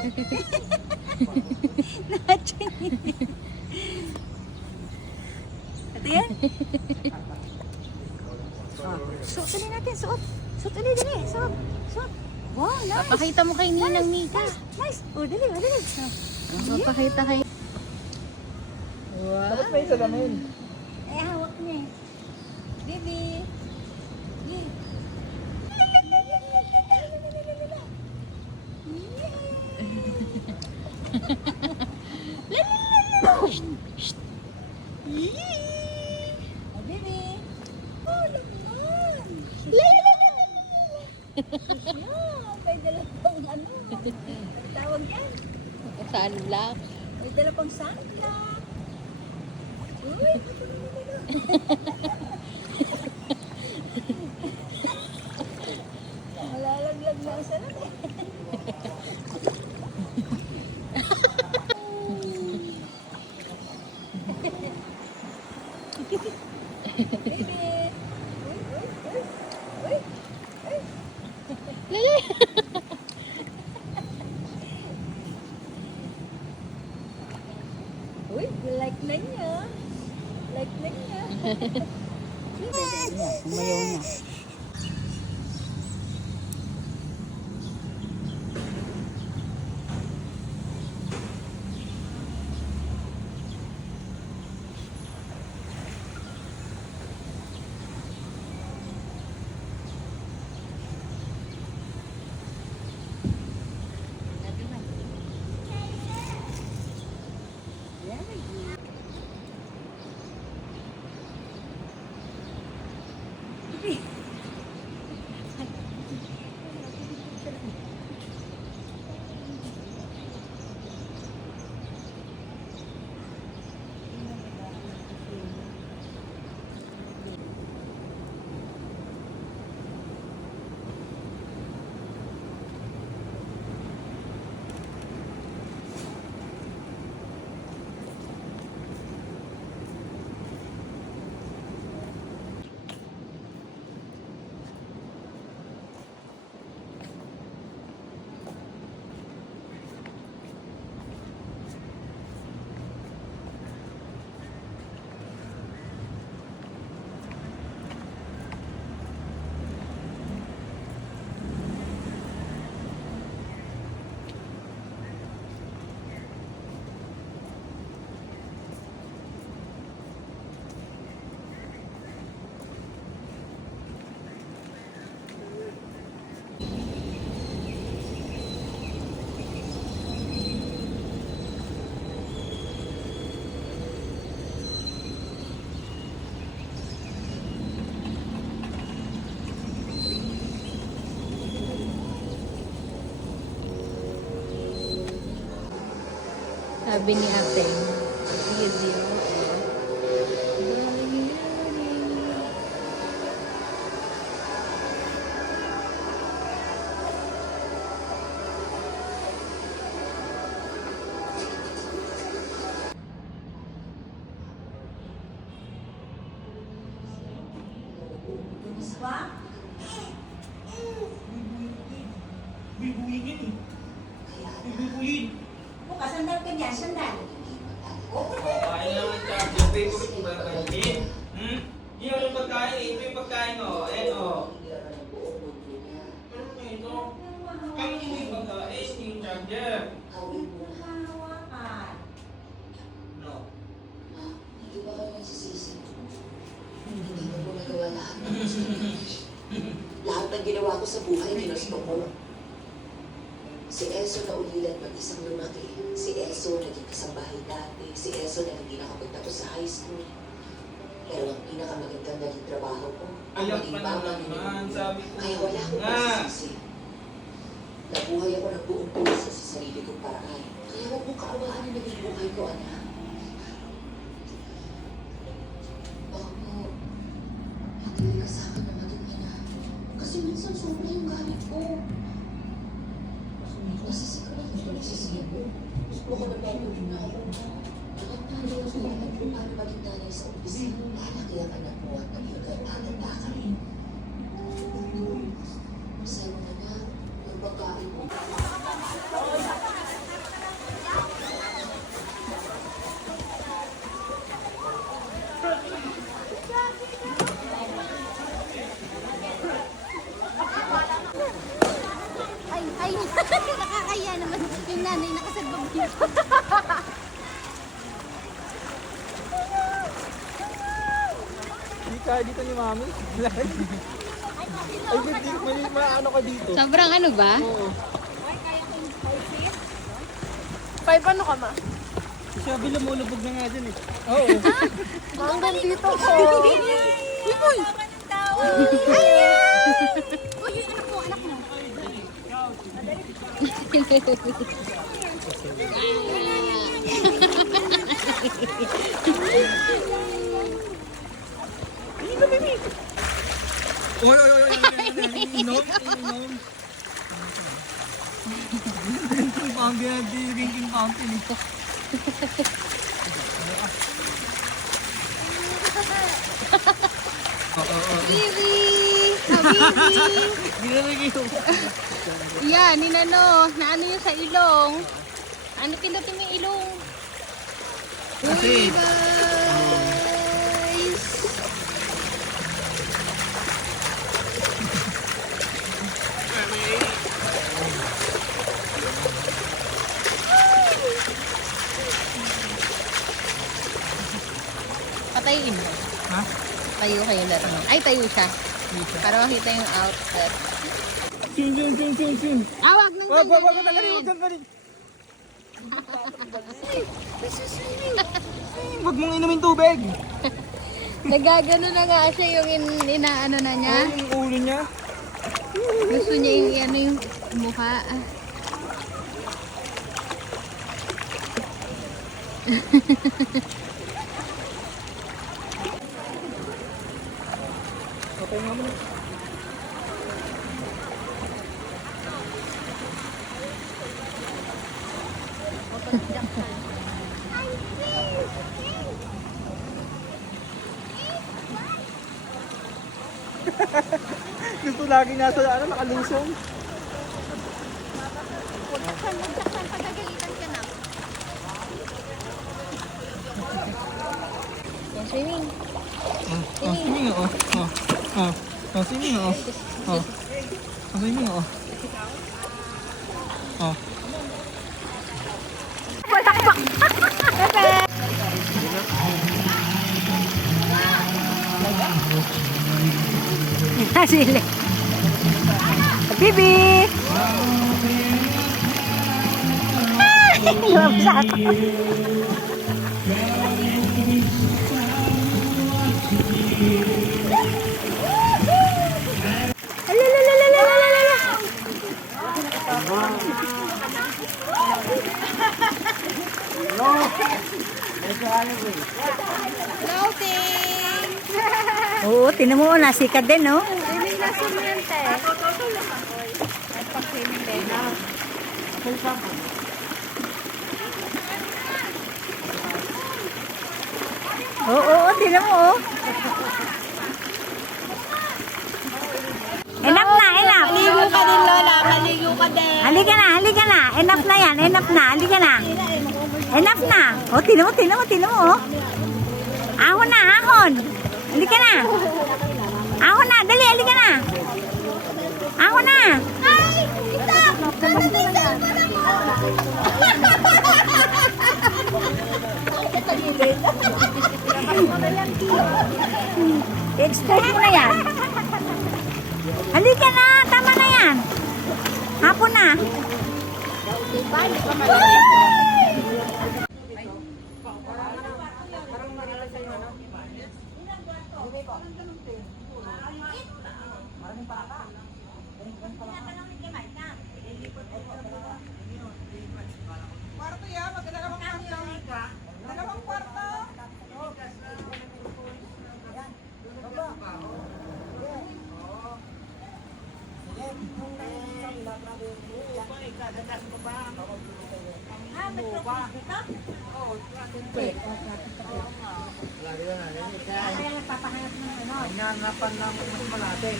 Ito yan? Suot ulit natin, suot. Suot ulit, dali. Suot. Suot. Wow, nice. Papakita mo kay Ninang Mika. Nice. O, dali, dali. Papakita kay... Wow. Bakit may salamin? Eh, hawak niya eh. Baby. Yeah. Oh, baby. Oh, laman. Yeah, may dala pang ano. Tawag yan. Sunblock. May dala pang sunblock. Uy, malalaglag na ang sarap eh. Baby. Uy. Uy, like na niya. Like na niya. Umayaw na. Sabi ni ate, video. Bibuyigin eh. Bibuyigin. Bukas, sandal ka dyan, sandal. Kain lang ang charger. Favorite mo ba ang kainin? Yun yung pagkain eh. Ito yung pagkain o. Ayan o. Pero mo ito. Kainin mo yung pagkain. Hindi yung charger. No. Hindi ba kayo nagsisisi? Hindi mo po nagawa lahat ng gusto ko. Lahat ng ginawa ko sa buhay, ginusto ko. Si Eso na ulilan mag-isang lumaki. Si Eso naging kasambahay dati. Si Eso na hindi nakapagtapos sa high school. Pero ang pinakamagandang naging trabaho ko, Alam maging pa mama ni naman. Nino. Sabi ko. Kaya wala akong pagsisisi. Nabuhay ako ng buong puso sa sarili kong paraan. Kaya huwag mong kaawaan ang naging buhay ko, anak. Baka mo, hindi ka sa akin na maging ina. Kasi minsan sobra yung galit ko. Nasisigurado ko nagsisiyan ko. Gusto ko na patuloy na ako. Nakatalo ako alam kung paano maging nanay sa umpisa. Lalaki ang anak mo at maging tatanda ka rin. Masaya mo na na yung pagkain mo. Hindi kaya dito ni Mami. Ay, may maano ka dito. Sobrang ano ba? Oo. 5 ano ka ma? Sabi lumulubog na nga dyan eh. Oo. Hanggang dito ko. Uy, boy! Uy, yung anak mo, anak mo. Oy, oy, oy, inom. Drinking fountain, drinking fountain ito. Bibi! Habibi! Ginamigay ko. Yan, ninano. Naano yun sa ilong. Ano pindutin mo yung ilong? Kasi, Uy, guys! Patayin mo. ha? Tayo kayo lahat. Ay, tayo siya. Para makita yung outfit. Chun. Wag nang Wag ka na rin, wag ka rin. Wag mong inumin tubig. Nagagano na nga siya yung inaano na niya. Ay, yung ulo niya. Gusto niya yung ano yung mukha. Okay nga mo na. Gusto lagi nasa ano, nakalusong. Magtakpan, pagagalitan ka na. Yan, swimming. Swimming oo. Swimming oo. Swimming oo. Sili. Bibi! Lumabas ako. Oo, tinan mo, nasikat din, no? Swimming na swimming, te. At pag-swimming din. Oo, tinan mo, oh. Enough na, enough. Maligo ka din, Lola. Maligo ka din. Halika na. Enough na yan, enough na. Halika na. Enough na. Oh, tinan mo, oh. Ahon na, ahon. Halika na. Ahon na, dali, halika na. Ahon na. Ay, stop! I-explain mo na yan. Halika na, tama na yan. Hapon na. Kwarto ya, magdalawang kwarto. Dalawang kwarto. Hinahanap namin ng malate.